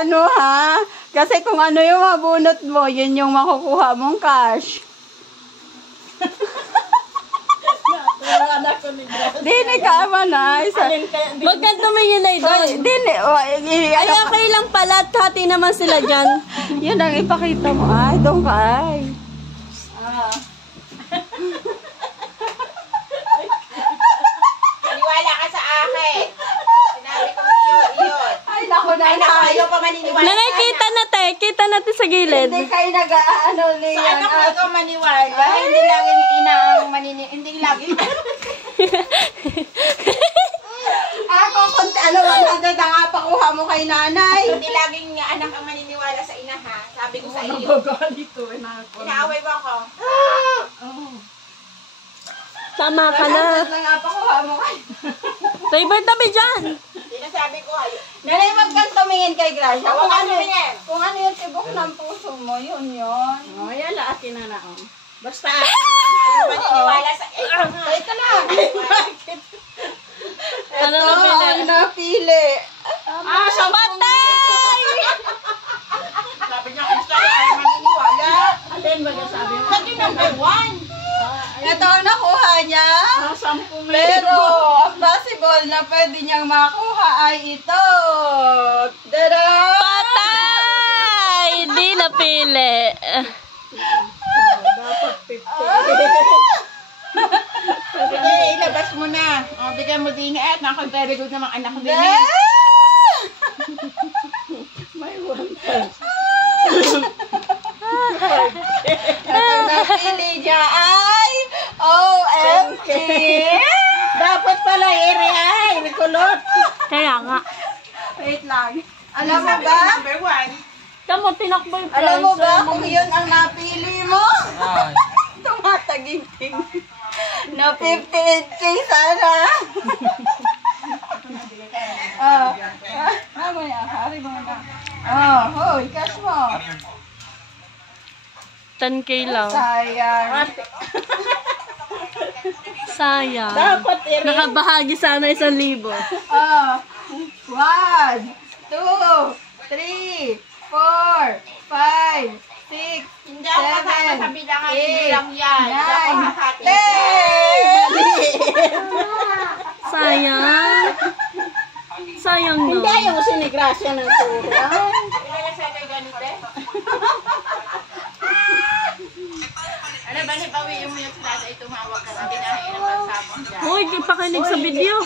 Ano ha? Kasi kung ano yung mabunot mo, yun yung makukuha mong cash. Dini ka man na. Wag ka tumingin na idol. Dini. Ay, okay lang pala. Hati naman sila dyan. Yun ang ipakita mo. Ay, doon ka ay. Maniwala ka sa akin. Sinabi ko iyon. Ay, naku na. Ay, naku, ayaw pa maniniwala. Nanay, kita na te. Kita natin sa gilid. Hindi kayo nag-ano Sa niyan. anak ko ikaw maniwala. Hindi laging inaang hindi laging. Ako, kung ano ba natin ang apakuha mo kay nanay. Hindi laging anak ang maniniwala sa ina ha. Sabi ko sa iyo. Nagagalito. Inaaway mo ako. Tama ka na. Lang apakuha mo kay. Favorite tabi dyan. Sinasabi ko ay. Nanay, wag kang tumingin kay Gracia. Huwag kang tumingin. Kung ano yung tibok ng puso mo, yun yun. Oh, yan la akin na na. Basta ayaw maniniwala sa iyo. Ito lang. Ano Ito napili? ang napili. Sa batay! Sabi niya kung sa'yo ayaw maniniwala. Alin ba sabi mo? Lagi number 1. Ito ang nakuha niya. 10,000 Pero, ang possible na pwede niyang makuha ay ito. Tada! Patay! Di napili. Sige, ilabas mo na. O, bigyan mo din at nako, very good namang anak ko din. May one point. Ang napili niya ay OMG! Dapat pala ere ay, kulot. Kaya nga. Wait lang. Alam mo ba? Number 1. Tamo, tinakbo yung Alam mo ba price. kung yun ang napili mo? Tumataginting. Na 58K sana. Mamaya, hari mo na. Hoy, cash mo. 10K lang. Sayang. Sayang. Dapat ere. Nakabahagi sana 1,000. 1, 2, 3, 4, 5, 6, Hindi ako sasabi lang ang bilang yan. Hindi ako 9, hahati. 10! Sayang. Sayang no. Hindi ayaw mo sinigrasya ng turo. Ilalagay sa'yo ganito eh. Ano ba, nabawi mo yung sila ay tumawag ka na binahin ng pagsabong dyan. Hoy, pakinig sa video.